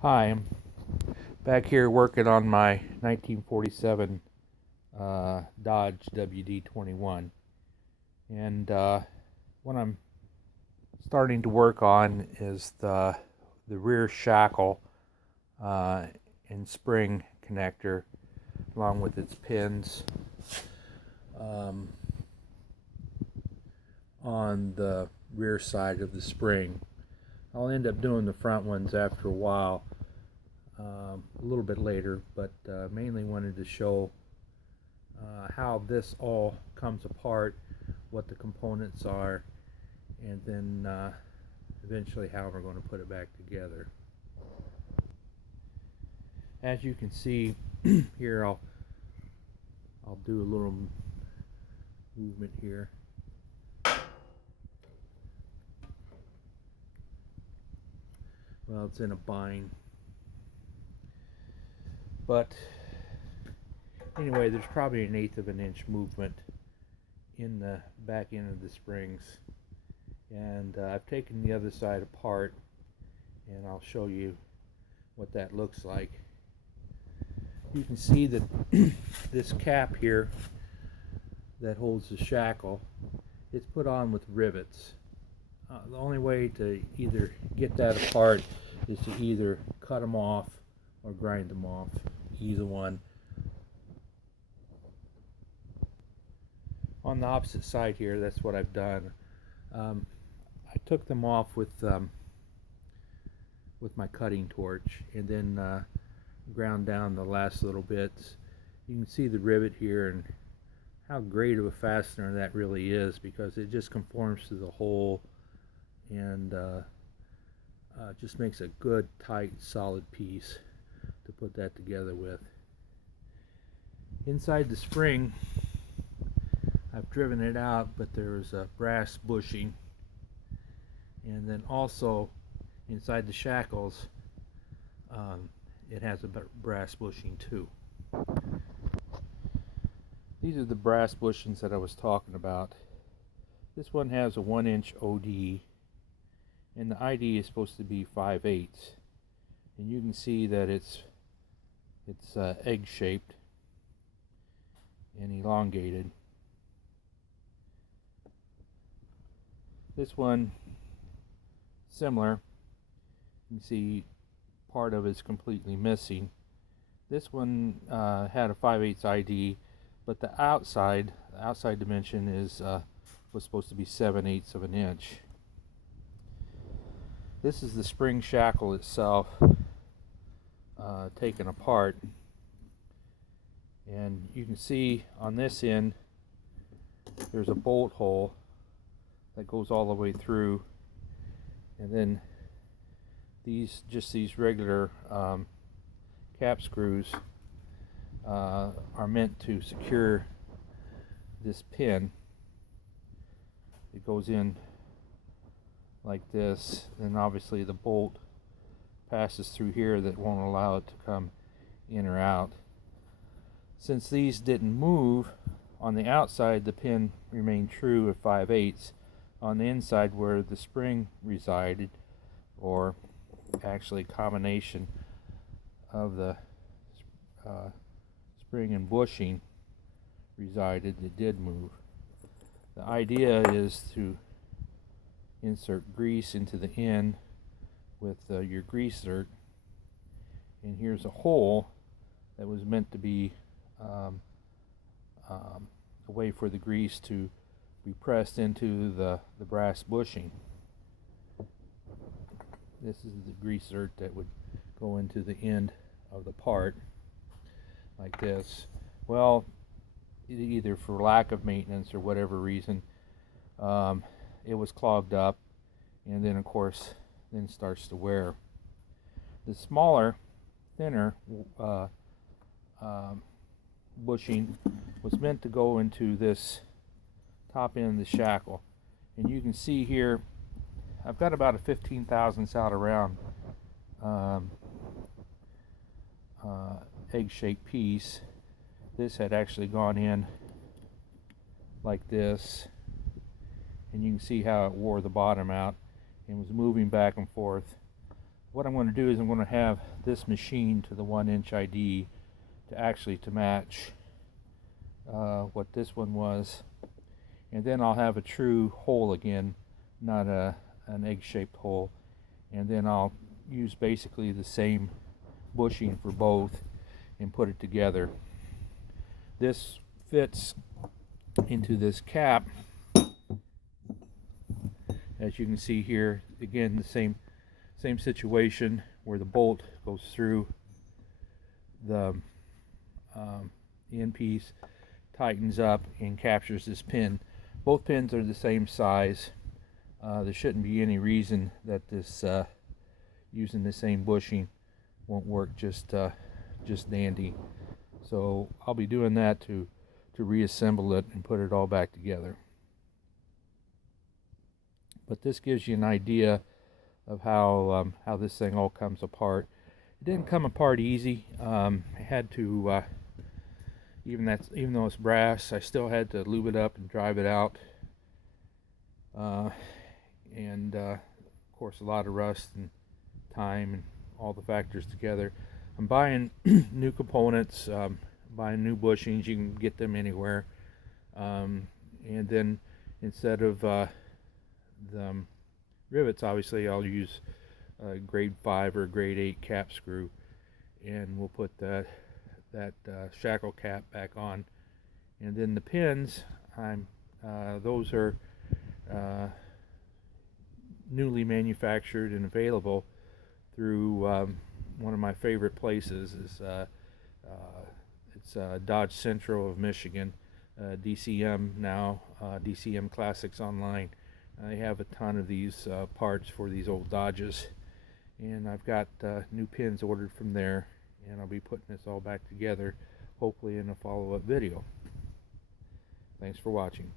Hi, I'm back here working on my 1947 Dodge WD21, and what I'm starting to work on is the rear shackle and spring connector, along with its pins on the rear side of the spring. I'll end up doing the front ones after a while. A little bit later, but mainly wanted to show how this all comes apart, what the components are, and then eventually how we're going to put it back together. As you can see here, I'll do a little movement here. Well, it's in a bind. But anyway, there's probably an 1/8 of an inch movement in the back end of the springs. And I've taken the other side apart, and I'll show you what that looks like. You can see that this cap here that holds the shackle, it's put on with rivets. The only way to either get that apart is to either cut them off or grind them off, either one. On the opposite side here, that's what I've done. I took them off with my cutting torch, and then ground down the last little bits. You can see the rivet here and how great of a fastener that really is, because it just conforms to the hole and just makes a good, tight, solid piece to put that together with. Inside the spring, I've driven it out, but there's a brass bushing, and then also inside the shackles it has a brass bushing too. These are the brass bushings that I was talking about. This one has a 1-inch OD, and the ID is supposed to be 5/8, and you can see that it's egg shaped and elongated. This one, similar. You can see part of it's completely missing. This one had a 5/8 ID, but the outside dimension was supposed to be 7/8 of an inch. This is the spring shackle itself taken apart, and you can see on this end there's a bolt hole that goes all the way through, and then these regular cap screws are meant to secure this pin. It goes in like this, and obviously the bolt passes through here that won't allow it to come in or out. Since these didn't move, on the outside the pin remained true at 5/8. On the inside, where the spring resided, or actually combination of the spring and bushing resided, it did move. The idea is to insert grease into the end with your grease zerk, and here's a hole that was meant to be a way for the grease to be pressed into the brass bushing. This is the grease zerk that would go into the end of the part like this. Well, either for lack of maintenance or whatever reason, it was clogged up, and then of course then starts to wear. The smaller, thinner bushing was meant to go into this top end of the shackle, and you can see here I've got about a 15 thousandths out around egg-shaped piece. This had actually gone in like this, and you can see how it wore the bottom out and was moving back and forth. what I'm going to do is I'm going to have this machine to the 1-inch ID to match what this one was, and then I'll have a true hole again, not an egg-shaped hole, and then I'll use basically the same bushing for both and put it together. This fits into this cap, as you can see here. Again, the same situation where the bolt goes through the end piece, tightens up, and captures this pin. Both pins are the same size. There shouldn't be any reason that this using the same bushing won't work just dandy. So I'll be doing that to reassemble it and put it all back together. But this gives you an idea of how this thing all comes apart. It didn't come apart easy. I had to even though it's brass, I still had to lube it up and drive it out, and of course a lot of rust and time and all the factors together. I'm buying new components, buying new bushings. You can get them anywhere, and then instead of the rivets, obviously I'll use grade 5 or grade 8 cap screw, and we'll put that shackle cap back on. And then the pins, those are newly manufactured and available through one of my favorite places. It's Dodge Central of Michigan, DCM now, DCM Classics Online. They have a ton of these parts for these old Dodges, and I've got new pins ordered from there, and I'll be putting this all back together, hopefully in a follow-up video. Thanks for watching.